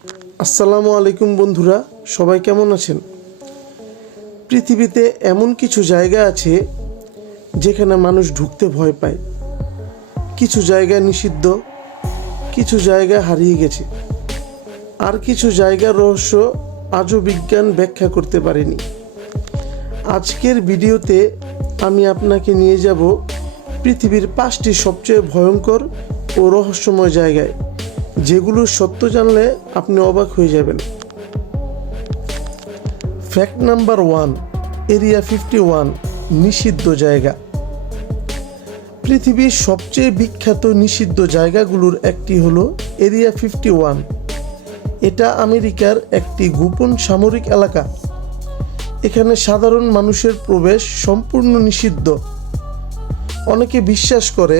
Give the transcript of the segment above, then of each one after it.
আসসালামু আলাইকুম বন্ধুরা, সবাই কেমন আছেন? পৃথিবীতে এমন কিছু জায়গা আছে যেখানে মানুষ ঢুকতে ভয় পায়। কিছু জায়গা নিষিদ্ধ, কিছু জায়গা হারিয়ে গেছে, আর কিছু জায়গার রহস্য আজও বিজ্ঞান ব্যাখ্যা করতে পারেনি। আজকের ভিডিওতে আমি আপনাকে নিয়ে যাব পৃথিবীর 5টি সবচেয়ে ভয়ঙ্কর ও রহস্যময় জায়গায়, যেগুলোর সত্য জানলে আপনি অবাক হয়ে যাবেন। ফ্যাক্ট নাম্বার 1, এরিয়া 51 নিষিদ্ধ জায়গা। পৃথিবীর সবচেয়ে বিখ্যাত নিষিদ্ধ জায়গাগুলোর একটি হলো এরিয়া 51। এটা আমেরিকার একটি গোপন সামরিক এলাকা। এখানে সাধারণ মানুষের প্রবেশ সম্পূর্ণ নিষিদ্ধ। অনেকে বিশ্বাস করে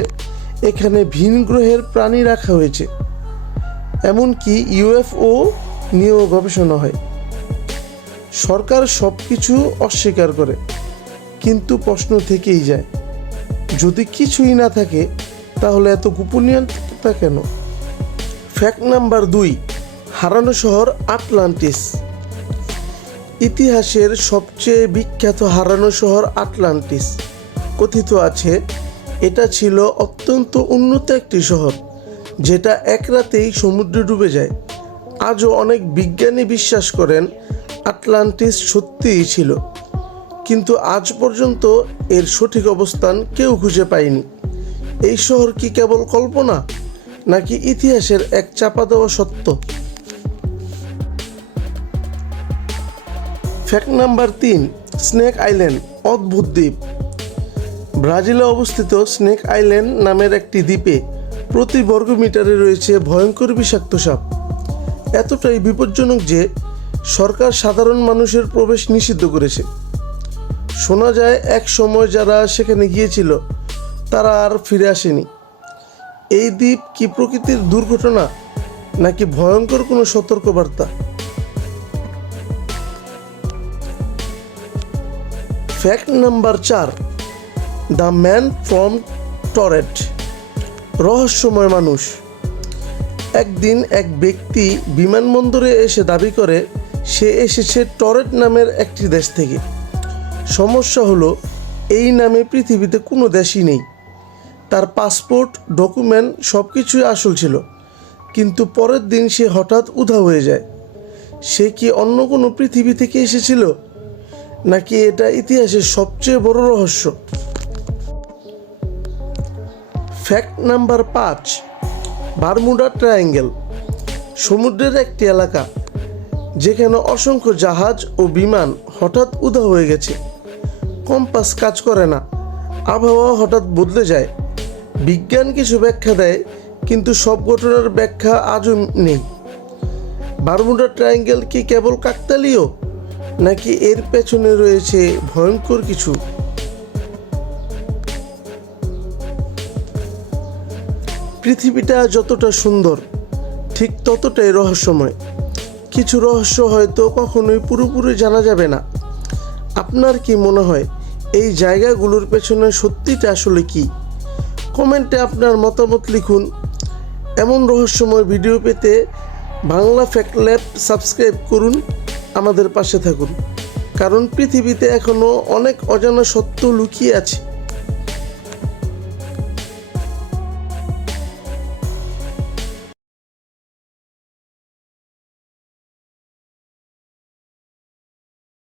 এখানে ভিন গ্রহের প্রাণী রাখা হয়েছে, এমনকি ইউএফও নিয়েও গবেষণা হয়। সরকার সব কিছু অস্বীকার করে, কিন্তু প্রশ্ন থেকেই যায়, যদি কিছুই না থাকে তাহলে এত গোপনীয়তা কেন? ফ্যাক্ট নাম্বার 2, হারানো শহর আটলান্টিস। ইতিহাসের সবচেয়ে বিখ্যাত হারানো শহর আটলান্টিস। কথিত আছে এটা ছিল অত্যন্ত উন্নত একটি শহর, যেটা এক রাতেই সমুদ্রে ডুবে যায়। আজও অনেক বিজ্ঞানী বিশ্বাস করেন আটলান্টিস সত্যিই ছিল, কিন্তু আজ পর্যন্ত এর সঠিক অবস্থান কেউ খুঁজে পায়নি। এই শহর কি কেবল কল্পনা, নাকি ইতিহাসের এক চাপা দেওয়া সত্য? ফ্যাক্ট নাম্বার 3, স্নেক আইল্যান্ড অদ্ভুত দ্বীপ। ব্রাজিলে অবস্থিত স্নেক আইল্যান্ড নামের একটি দ্বীপে প্রতি বর্গমিটারে রয়েছে ভয়ঙ্কর বিষাক্ত সাপ। এতটাই বিপজ্জনক যে সরকার সাধারণ মানুষের প্রবেশ নিষিদ্ধ করেছে। শোনা যায় এক সময় যারা সেখানে গিয়েছিল তারা আর ফিরে আসেনি। এই দ্বীপ কি প্রকৃতির দুর্ঘটনা, নাকি ভয়ঙ্কর কোনো সতর্কবার্তা? Fact number 4, the man from Taured রহস্যময় মানুষ। একদিন এক ব্যক্তি বিমানবন্দরে এসে দাবি করে সে এসেছে টরেট নামের একটি দেশ থেকে। সমস্যা হলো এই নামে পৃথিবীতে কোনো দেশই নেই। তার পাসপোর্ট, ডকুমেন্ট সব কিছুই আসল ছিল, কিন্তু পরের দিন সে হঠাৎ উধাও হয়ে যায়। সে কি অন্য কোনো পৃথিবী থেকে এসেছিল, নাকি এটা ইতিহাসের সবচেয়ে বড় রহস্য? ফ্যাক্ট নাম্বার 5, বারমুডা ট্রায়াঙ্গেল সমুদ্রের একটি এলাকা যেখানে অসংখ্য জাহাজ ও বিমান হঠাৎ উধাও হয়ে গেছে। কম্পাস কাজ করে না, আবহাওয়া হঠাৎ বদলে যায়। বিজ্ঞান কিছু ব্যাখ্যা দেয়, কিন্তু সব ঘটনার ব্যাখ্যা আজও নেই। বারমুডা ট্রায়াঙ্গেল কি কেবল কাকতালীয়, নাকি এর পেছনে রয়েছে ভয়ঙ্কর কিছু? পৃথিবীটা যতটা সুন্দর, ঠিক ততটাই রহস্যময়। কিছু রহস্য হয়তো কখনোই পুরোপুরি জানা যাবে না। আপনার কি মনে হয় এই জায়গাগুলোর পেছনে সত্যিটা আসলে কি? কমেন্টে আপনার মতামত লিখুন। এমন রহস্যময় ভিডিও পেতে বাংলা ফ্যাক্ট ল্যাব সাবস্ক্রাইব করুন, আমাদের পাশে থাকুন, কারণ পৃথিবীতে এখনও অনেক অজানা সত্য লুকিয়ে আছে।